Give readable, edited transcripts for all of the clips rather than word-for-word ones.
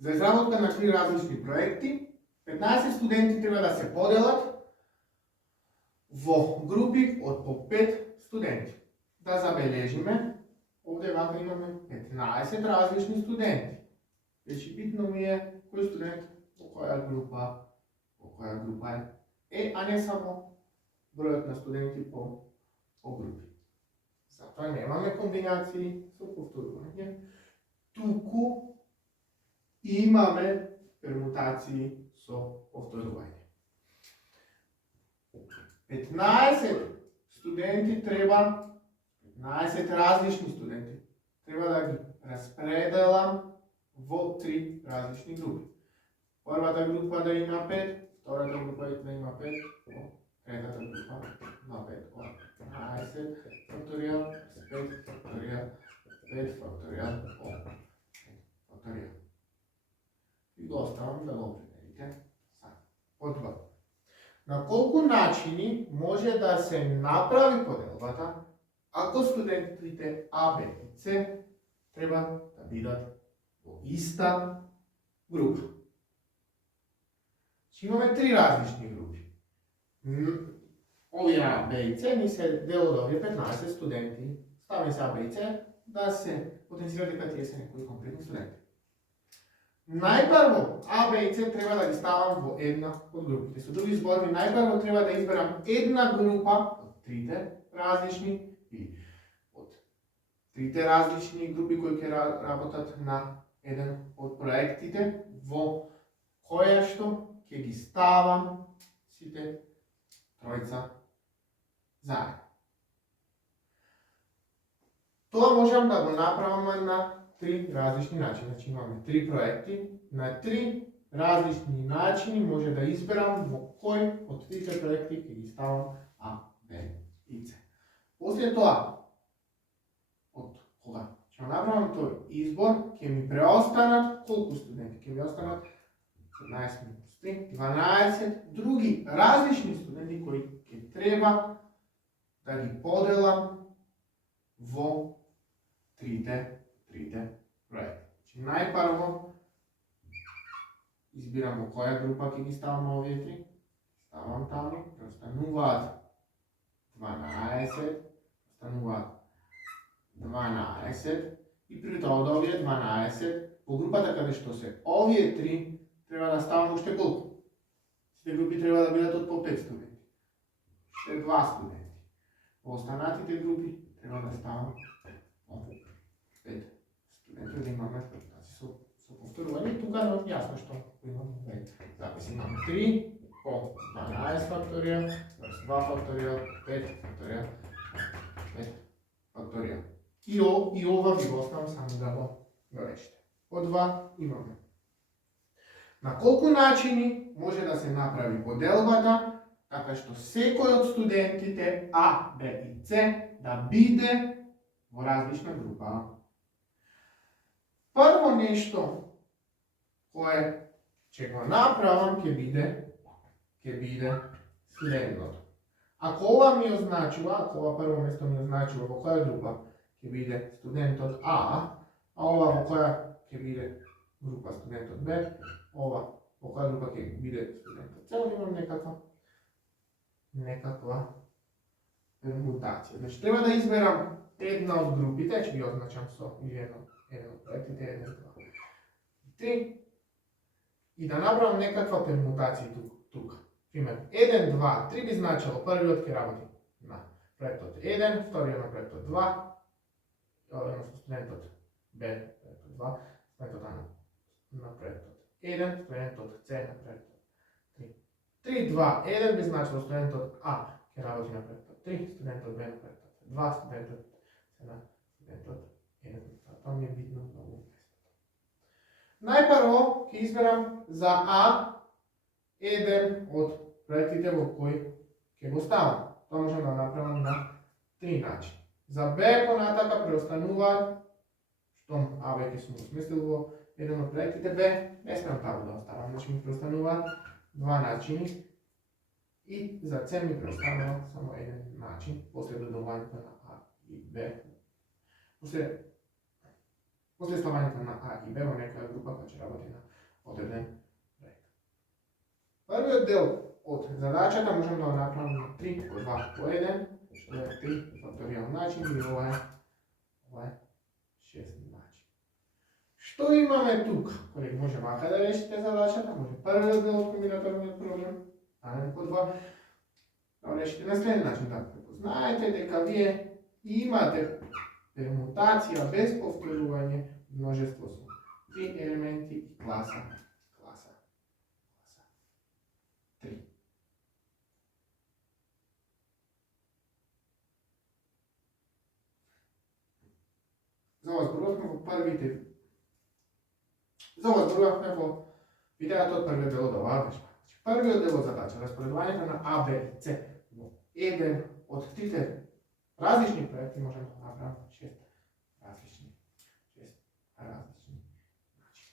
За изработка на 3 различни проекти, 15 студенти треба да се поделат во групи од по 5 студенти. Да забележиме, овде вака имаме 15 различни студенти. Значи битно ми е кој студент во која група е, а не само бројот на студенти по групи. Затоа немаме комбинации со повторување, туку имаме пермутации со повторување. 15 студенти треба, 15 различни студенти, треба да ги распределам во 3 различни групи. Првата група да има 5, втората група да има 5, третата група на 5. 15 факторијал, 5 факторијал, 5 факторијал, 5 факторијал. И го оставам да го определите сами. Под 2. На колку начини може да се направи поделбата ако студентите А, Б и С треба да бидат во иста група? Имаме 3 различни групи. Овие А, Б и С ни се дел од овие 15 студенти. Стави се А, Б и С да се потенцира дека тие се некои конкретни студенти. Најпрво А, Б и С треба да ги ставам во една од групите. Со други зборови, најпрво треба да изберам една група од трите различни или од трите различни групи кои ќе работат на еден од проектите во која што ќе ги ставам сите тројца заедно. Тоа можам да го направам на 3 различни начини. Значи имаме 3 проекти, на 3 различни начини може да изберам во кој од трите проекти ќе ги ставам А, Б и С. После тоа, од кога ќе направам тој избор, ќе ми преостанат колку студенти? Ќе ми останат 15 минус 3, 12 други различни студенти кои ќе треба да ги поделам во трите проекти. Значи најпрво избирам во која група ќе ги ставам овие 3. Ставам таму, остануваат 12, остануваат 12 и при тоа од овие 12 по групата каде што се овие 3 треба да ставам уште колку? Сите групи треба да бидат од по 5 студенти. Уште 2 студенти. Во останатите групи треба да ставам 5 студенти да имаме со повторување. Тука е јасно што имаме 5. Запис имаме 3 по 12 факторијал, 2 факторијал, 5 факторијал, 5 факторијал. И ова ви го оставам само да го решите. По 2 имаме. На колку начини може да се направи поделбата, така што секој од студентите А, Б и С да биде во различна група? Прво нешто кое ќе го направам ќе биде следното. Ако ова ми означува, ако ова прво место ми означува во која група ќе биде студентот А, а ова во која ќе биде група студентот Б, ова во која група ќе биде студентот С, имам некаква пермутација. Значи треба да изберам една од групите, ќе ги означам со еден од проектите, 1, 2, 3 и да направам некаква пермутација тука. Пример, 1, 2, 3 би значило првиот ќе работи на проектот 1, вториот на проектот 2, односно студентот Б проектот 2, студентот А на проектот 1, студентот С на проектот 3. 3, 2, 1 би значило студентот А ќе работи на проектот 3, студентот Б на проектот 2, студентот С на студентот 1. Тоа ми е битно многу местото. Најпрво ќе изберам за А еден од проектите во кој ќе го ставам. Тоа можам да направам на 3 начини. За Б понатака преостануваат, штом А, Б ќе сум го сместил во еден од проектите, Б не смеам таму да оставам, значи ми преостануваат 2 начини и за С ми преостанува само еден начин после додавањето на А и Б. Osvještavanje na A i B, evo neka je grupa koja će raditi na određen projekt. Prvi del od zadačaka možemo da napravimo 3 po 2 po 1, što je 3 faktorijalni način i ovaj 6 način. Što imamo tu? Koliko može ovako da rešite zadačaka? Može prvi del od kombinatorni problem, a ne po 2. Da rešite na sljedeći način. Dakle, poznajete дека вие имате пермутација без повторување, множество со 3 елементи и класа 3. За ова зборувавме во првите. За ова зборувавме во видеото од првиот дел од оваа вежба. Првиот дел од задача, распоредувањето на А, Б и С во еден од трите различни проекти можеме да направиме 6 различни начини.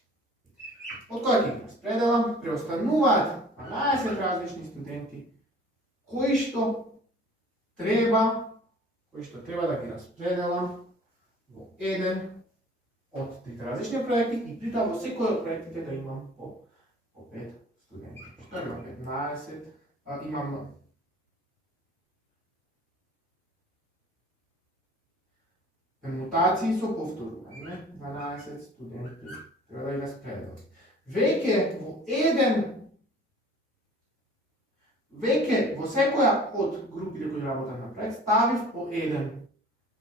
Од која ги распределам, преостануваат 12 различни студенти кои што треба да ги распределам во еден од трите различни проекти и при тоа во секој од проектите да имам по 5 студенти. Што имам 15, имам пермутации со повторување, 12 студенти треба да ги распределам. Веќе во секоја од групите кои работат на проект ставив по еден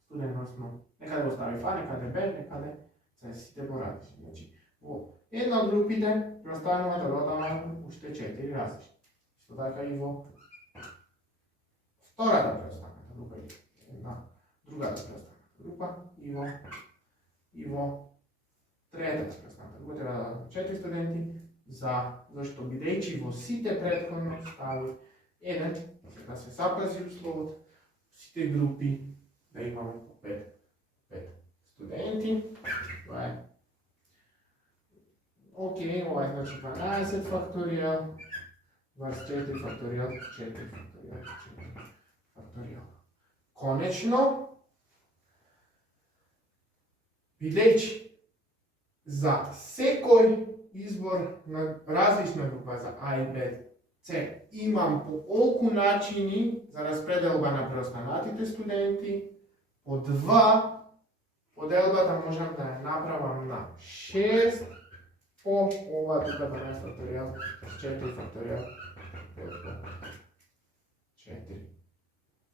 студент, односно некаде го ставив А, некаде Б, некаде С, сите по различни. Значи, во една од групите преостанувата додавам уште 4 различни. Исто така и во втората преостаната група или една другата преостаната група и во третата преостаната група треба да дадам 4 студенти, зашто бидејќи во сите претходно стави еден, да се запази условот, сите групи да имаме по 5 студенти. Това е. Окей, ова е значи 12 факторијал, 24 факторијал, 4 факторијал, 4 факторијал. Конечно, бидејќи за секој избор на различна група за А и Б, С, имам по колку начини за распределба на преостанатите студенти, по 2 поделбата можам да ја направам на 6 по ова тука 12 факторијал, 4 факторијал, 4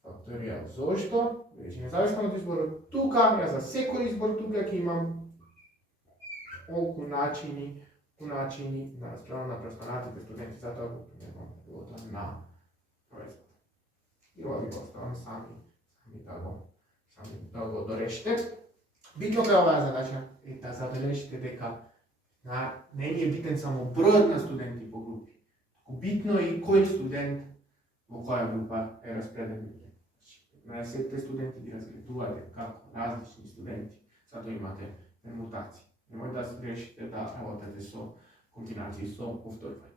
факторијал. Зошто? Веќе независно од изборот тука, ја за секој избор тука ќе имам колку начини на распределба на преостанатите студенти, затоа го применувам правилото на производ. И ова ви го оставам сами да го дорешите. Битно бе оваа задача е да забележите дека не е битен само бројот на студенти по групи, туку битно е и кој студент во која група е распределен. 15 студенти ги разгледувате како различни студенти, затоа имате пермутации. Немој да грешите да работите со комбинации со повторување.